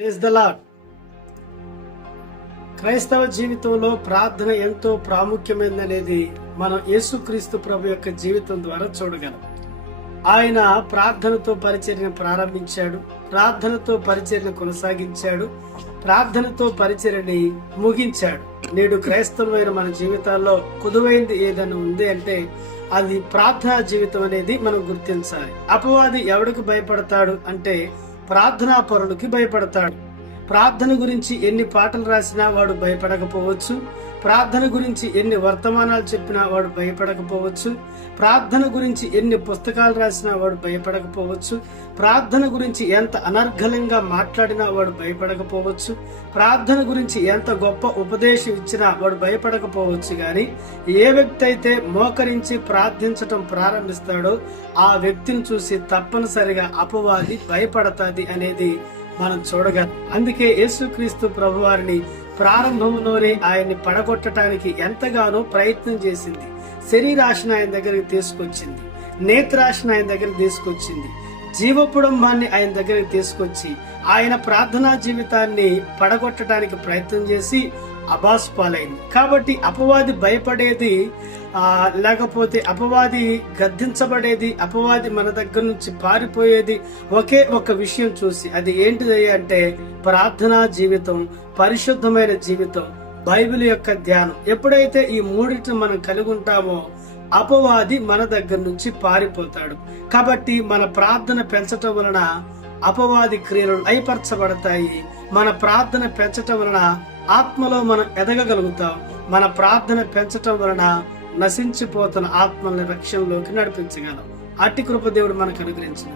The క్రైస్తవ జీవితంలో ప్రార్థన ఎంతో ప్రాముఖ్యమైనది మనం యేసుక్రీస్తు ప్రభు యొక్క జీవితం ద్వారా చూడగలం. ఆయన ప్రార్థనతో పరిచర్యను ప్రారంభించాడు ప్రార్థనతో పరిచర్యను కొనసాగించాడు ప్రార్థనతో పరిచర్యని ముగించాడు. నేడు క్రైస్తవమైన మన జీవితాల్లో కుదువైంది ఏదైనా ఉంది అంటే అది ప్రార్థనా జీవితం అనేది మనం గుర్తించాలి. అపవాది ఎవడికి భయపడతాడు అంటే ప్రార్థనా పరులకి భయపడతాడు. ప్రార్థన గురించి ఎన్ని పాటలు రాసినా వాడు భయపడకపోవచ్చు. ప్రార్థన గురించి ఎన్ని వర్తమానాలు చెప్పినా వాడు భయపడకపోవచ్చు. ప్రార్థన గురించి ఎన్ని పుస్తకాలు రాసినా వాడు భయపడకపోవచ్చు. ప్రార్థన గురించి ఎంత అనర్ఘలంగా మాట్లాడినా వాడు భయపడకపోవచ్చు. ప్రార్థన గురించి ఎంత గొప్ప ఉపదేశం ఇచ్చినా వాడు భయపడకపోవచ్చు కానీ ఏ వ్యక్తి అయితే మోకరించి ప్రార్థించటం ప్రారంభిస్తాడో ఆ వ్యక్తిని చూసి తప్పనిసరిగా అపవాది భయపడతాది అనేది మనం చూడగలం. అందుకే యేసుక్రీస్తు ప్రభువారిని ప్రారంభంలోనే ఆయన్ని పడగొట్టడానికి ఎంతగానో ప్రయత్నం చేసింది. శరీరాశను ఆయన దగ్గరికి తీసుకొచ్చింది. నేత్రాశను ఆయన దగ్గరికి తీసుకొచ్చింది. జీవపుడంబాన్ని ఆయన దగ్గరికి తీసుకొచ్చి ఆయన ప్రార్థనా జీవితాన్ని పడగొట్టడానికి ప్రయత్నం చేసి అబాస్ పాలైంది. కాబట్టి అపవాది భయపడేది ఆ లేకపోతే అపవాది గద్దించబడేది అపవాది మన దగ్గర నుంచి పారిపోయేది ఒకే ఒక విషయం చూసి అది ఏంటిది అంటే ప్రార్థనా జీవితం పరిశుద్ధమైన జీవితం బైబిల్ యొక్క ధ్యానం. ఎప్పుడైతే ఈ మూడింటిని మనం కలిగి ఉంటామో అపవాది మన దగ్గర నుంచి పారిపోతాడు. కాబట్టి మన ప్రార్థన పెంచటం వలన అపవాది క్రియలు లయపరచబడతాయి. మన ప్రార్థన పెంచటం వలన ఆత్మలో మనం ఎదగగలుగుతాం. మన ప్రార్థన పెంచటం వలన నశించిపోతున్న ఆత్మల్ని రక్షణలోకి నడిపించగలం. అట్టి కృపదేవుడు మనకు అనుగ్రహించిన